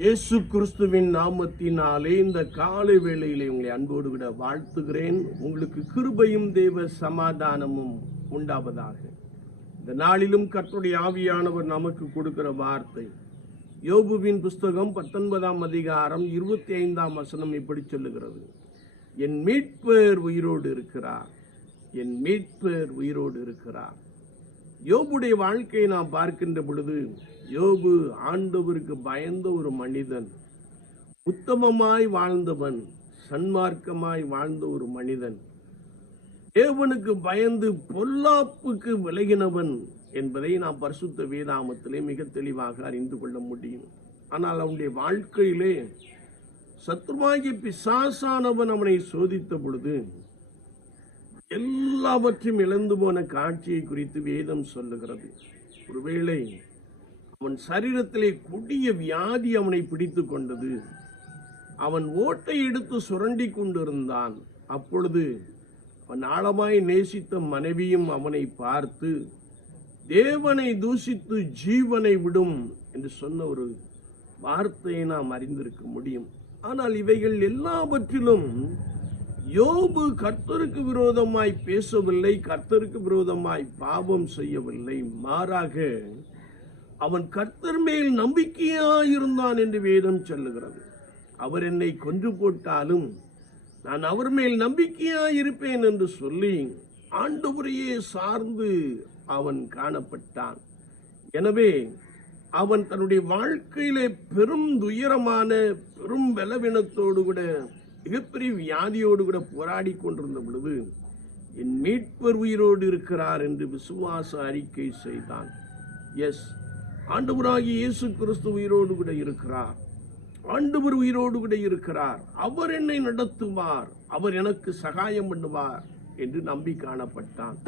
இயேசு கிறிஸ்துவின் நாமத்தினாலே இந்த காலை வேளையிலே உங்களை அன்போடு விட வாழ்த்துகிறேன். உங்களுக்கு கிருபையும் தேவ சமாதானமும் உண்டாவதாக. இந்த நாளிலும் கற்றுடைய ஆவியானவர் நமக்கு கொடுக்கிற வார்த்தை. யோபுவின் புஸ்தகம் பத்தொன்பதாம் அதிகாரம் இருபத்தி ஐந்தாம் வசனம் இப்படி சொல்லுகிறது. என் மீட்பர் உயிரோடு இருக்கிறார். என் மீட்பர் உயிரோடு இருக்கிறார். யோபுடைய வாழ்க்கையை நாம் பார்க்கின்ற பொழுது யோபு ஆண்டவருக்கு பயந்த ஒரு மனிதன் உத்தமமாய் வாழ்ந்தவன் சன்மார்க்கமாய் வாழ்ந்த ஒரு மனிதன் தேவனுக்கு பயந்து பொல்லாப்புக்கு விலகினவன் என்பதை நாம் பரிசுத்த வேதாமத்திலே மிக தெளிவாக அறிந்து கொள்ள முடியும். ஆனால் அவனுடைய வாழ்க்கையிலே சத்ருவாகி பிசாசானவன் அவனை சோதித்த பொழுது எல்லாவற்றையும் இழந்து போன காட்சியை குறித்து வேதம் சொல்லுகிறது. ஒருவேளை அவன் சரீரத்திலே கொடிய வியாதி அவனை பிடித்து கொண்டது. அவன் ஓட்டை எடுத்து சுரண்டி கொண்டிருந்தான். அப்பொழுது அவன் ஆழமாய் நேசித்த மனைவியும் அவனை பார்த்து தேவனை தூசித்து ஜீவனை விடும் என்று சொன்ன ஒரு வார்த்தையை நாம் அறிந்திருக்க முடியும். ஆனால் இவைகள் எல்லாவற்றிலும் யோபு கர்த்தருக்கு விரோதமாய் பேசவில்லை கர்த்தருக்கு விரோதமாய் பாவம் செய்யவில்லை. மாறாக அவன் கர்த்தர் மேல் நம்பிக்கையாயிருந்தான் என்று வேதம் சொல்லுகிறது. அவர் என்னை கொன்று போட்டாலும் நான் அவர் மேல் நம்பிக்கையாயிருப்பேன் என்று சொல்லி ஆண்டவரையே சார்ந்து அவன் காணப்பட்டான். எனவே அவன் தன்னுடைய வாழ்க்கையிலே பெரும் துயரமான பெரும் பலவீனத்தோடு கூட மிகப்பெரிய வியாதியோடு கூட போராடி கொண்டிருந்த பொழுது என் மீட்பர் உயிரோடு இருக்கிறார் என்று விசுவாச அறிக்கை செய்தான். எஸ் ஆண்டவராகி இயேசு கிறிஸ்து உயிரோடு கூட இருக்கிறார். ஆண்டவர் உயிரோடு கூட இருக்கிறார். அவர் என்னை நடத்துவார். அவர் எனக்கு சகாயம் பண்ணுவார் என்று நம்பி காணப்பட்டான்.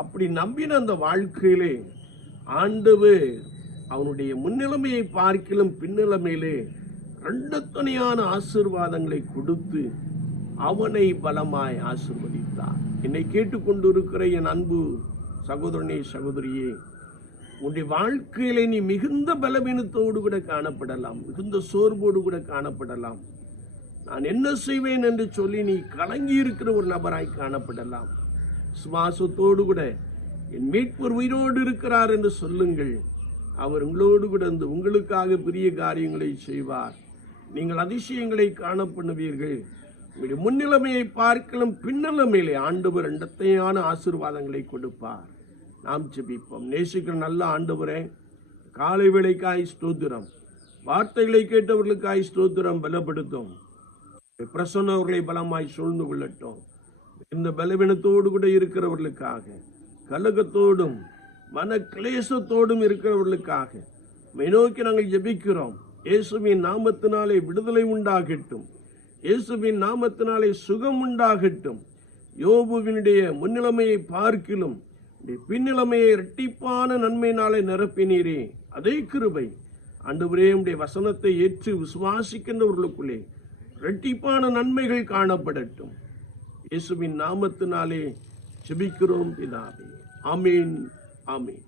அப்படி நம்பின அந்த வாழ்க்கையிலே ஆண்டவர் அவனுடைய முன்னிலைமையை பார்க்கிலும் பின்னிலைமையிலே ரெண்டு துணையான ஆசீர்வாதங்களை கொடுத்து அவனை பலமாய் ஆசிர்வதித்தார். என்னை கேட்டுக்கொண்டிருக்கிற என் அன்பு சகோதரனே சகோதரியே உன்னுடைய வாழ்க்கையிலே நீ மிகுந்த பலவீனத்தோடு கூட காணப்படலாம் மிகுந்த சோர்வோடு கூட காணப்படலாம். நான் என்ன செய்வேன் என்று சொல்லி நீ கலங்கி இருக்கிற ஒரு நபராய் காணப்படலாம். சுவாசத்தோடு கூட என் மீட்பர் உயிரோடு இருக்கிறார் என்று சொல்லுங்கள். அவர் உங்களோடு கூட இருந்து உங்களுக்காக பெரிய காரியங்களை செய்வார். நீங்கள் அதிசயங்களை காண பண்ணுவீர்கள். உங்களுடைய முன்னிலைமையை பார்க்கலும் பின்னலமையிலே ஆண்டவர் ரெண்டத்தையான ஆசீர்வாதங்களை கொடுப்பார். நாம் ஜெபிப்போம். நேசிக்கிற நல்ல ஆண்டவரே காலை விளைக்காய் ஸ்தோத்திரம். வார்த்தைகளை கேட்டவர்களுக்காய் ஸ்தோத்திரம் பலப்படுத்தும். பிரசன்னவர்களை பலமாய் சூழ்ந்து கொள்ளட்டும். இந்த பலவீனத்தோடு கூட இருக்கிறவர்களுக்காக கலகத்தோடும் மன கிளேசத்தோடும் இருக்கிறவர்களுக்காக நோக்கி நாங்கள் ஜெபிக்கிறோம். இயேசுவின் நாமத்தினாலே விடுதலை உண்டாகட்டும். இயேசுவின் நாமத்தினாலே சுகம் உண்டாகட்டும். யோபுவினுடைய முன்னிலைமையை பார்க்கிலும் பின்னிலைமையை இரட்டிப்பான நன்மையினாலே நிரப்பினீரே. அதே கிருபை ஆண்டவரே உடைய வசனத்தை ஏற்று விசுவாசிக்கின்றவர்களுக்குள்ளே இரட்டிப்பான நன்மைகள் காணப்படட்டும். இயேசுவின் நாமத்தினாலே ஜெபிக்கிறோம் பிதாவே. ஆமீன் ஆமீன்.